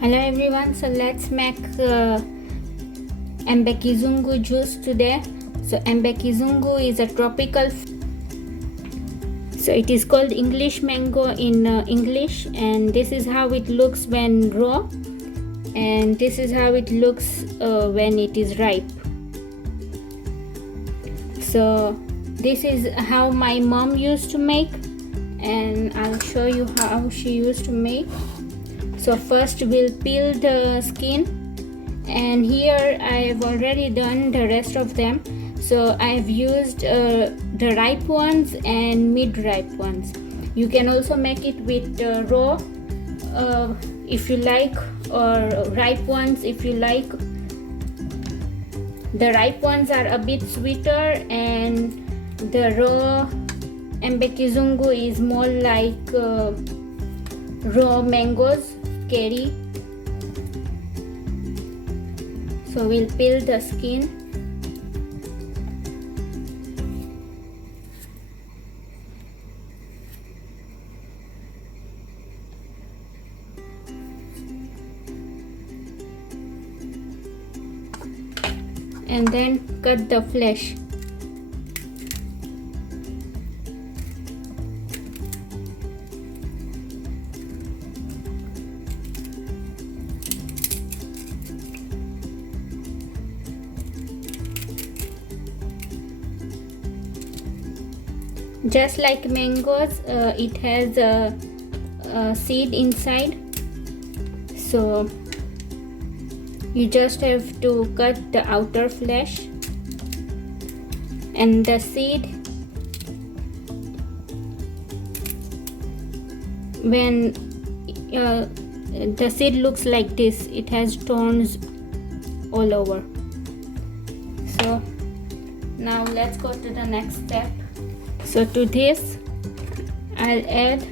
Hello everyone, so let's make Embe Kizungu juice today. So Embe Kizungu is a tropical, so it is called English mango in English, and this is how it looks when raw, and this is how it looks when it is ripe. So this is how my mom used to make, and I'll show you how she used to make. So first we'll peel the skin, and here I've already done the rest of them. So I've used the ripe ones and mid-ripe ones. You can also make it with raw if you like, or ripe ones if you like. The ripe ones are a bit sweeter, and the raw Embe Kizungu is more like raw mangoes, curry. So we'll peel the skin. And then cut the flesh. Just like mangoes, it has a seed inside, so you just have to cut the outer flesh, and the seed, when the seed looks like this, it has thorns all over. So now let's go to the next step. So to this I'll add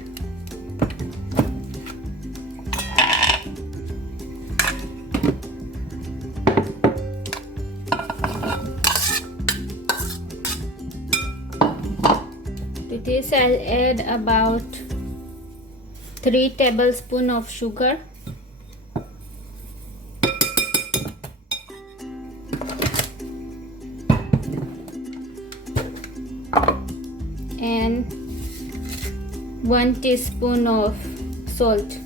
about 3 tablespoons of sugar, and 1 teaspoon of salt.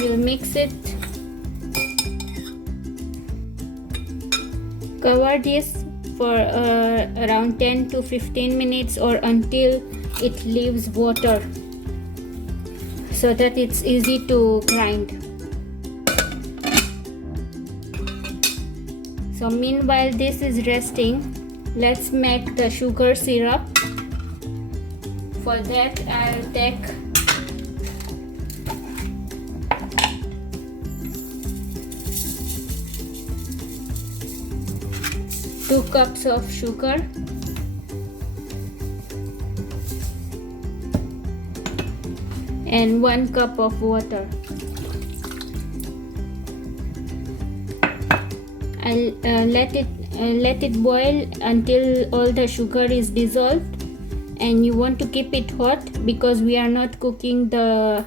We'll mix it. Cover this for around 10 to 15 minutes, or until it leaves water, so that it's easy to grind. So meanwhile this is resting, let's make the sugar syrup. For that I'll take 2 cups of sugar, and 1 cup of water. I'll let it boil until all the sugar is dissolved, and you want to keep it hot because we are not cooking the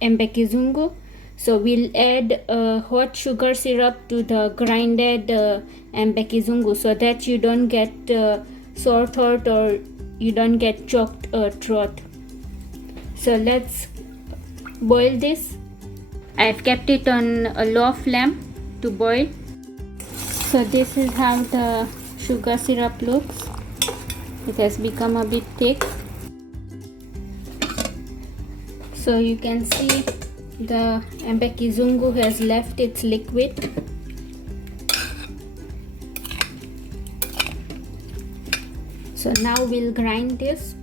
Embe Kizungu. So we'll add hot sugar syrup to the grinded Embe Kizungu, so that you don't get sore throat, or you don't get choked throat. So let's boil this. I've kept it on a low flame to boil. So this is how the sugar syrup looks. It has become a bit thick. So you can see the Embe Kizungu has left its liquid. So now we'll grind this.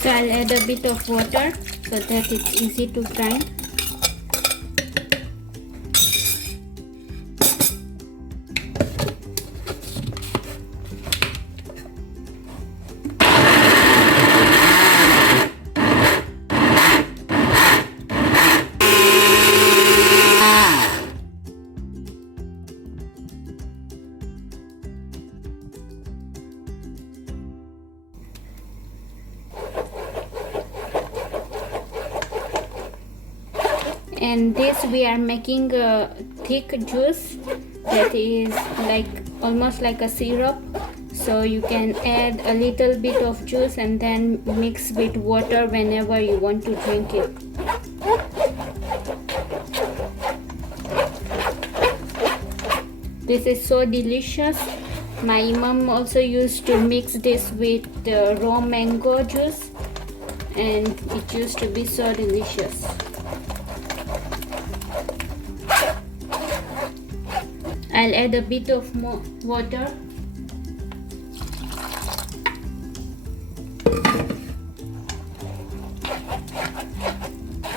So I'll add a bit of water so that it's easy to grind. And this we are making a thick juice that is like almost like a syrup, so you can add a little bit of juice and then mix with water whenever you want to drink it. This is so delicious. My mom also used to mix this with raw mango juice, and it used to be so delicious. I'll add a bit of more water.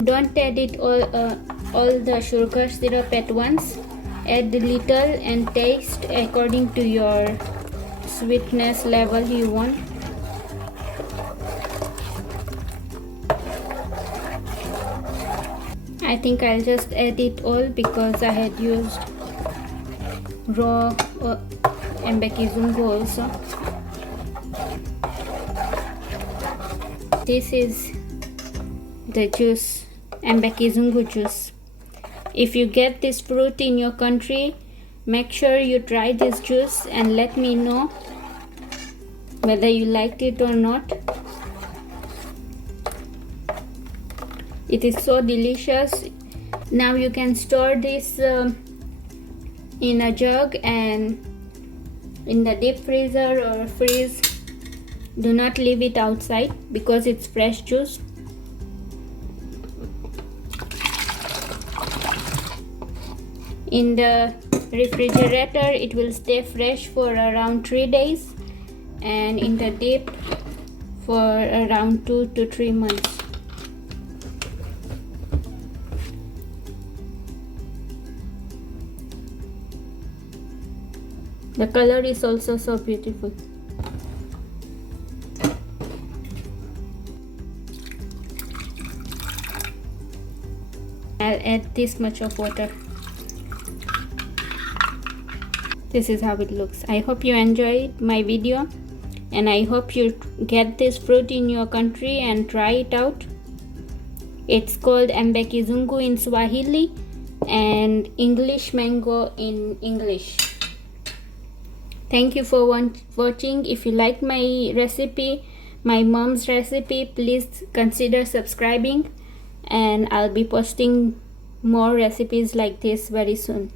Don't add it all the sugar syrup at once. Add a little and taste according to your sweetness level you want. I think I'll just add it all because I had used raw Embe Kizungu also. This is the juice, Embe Kizungu juice. If you get this fruit in your country, make sure you try this juice and let me know whether you liked it or not. It is so delicious. Now you can store this in a jug and in the deep freezer or freeze. Do not leave it outside because it's fresh juice. In the refrigerator it will stay fresh for around 3 days, and in the deep for around 2 to 3 months. The color is also so beautiful. I'll add this much of water. This is how it looks. I hope you enjoyed my video, and I hope you get this fruit in your country and try it out. It's called Embe Kizungu in Swahili and English mango in English. Thank you for watching. If you like my recipe, my mom's recipe, please consider subscribing, and I'll be posting more recipes like this very soon.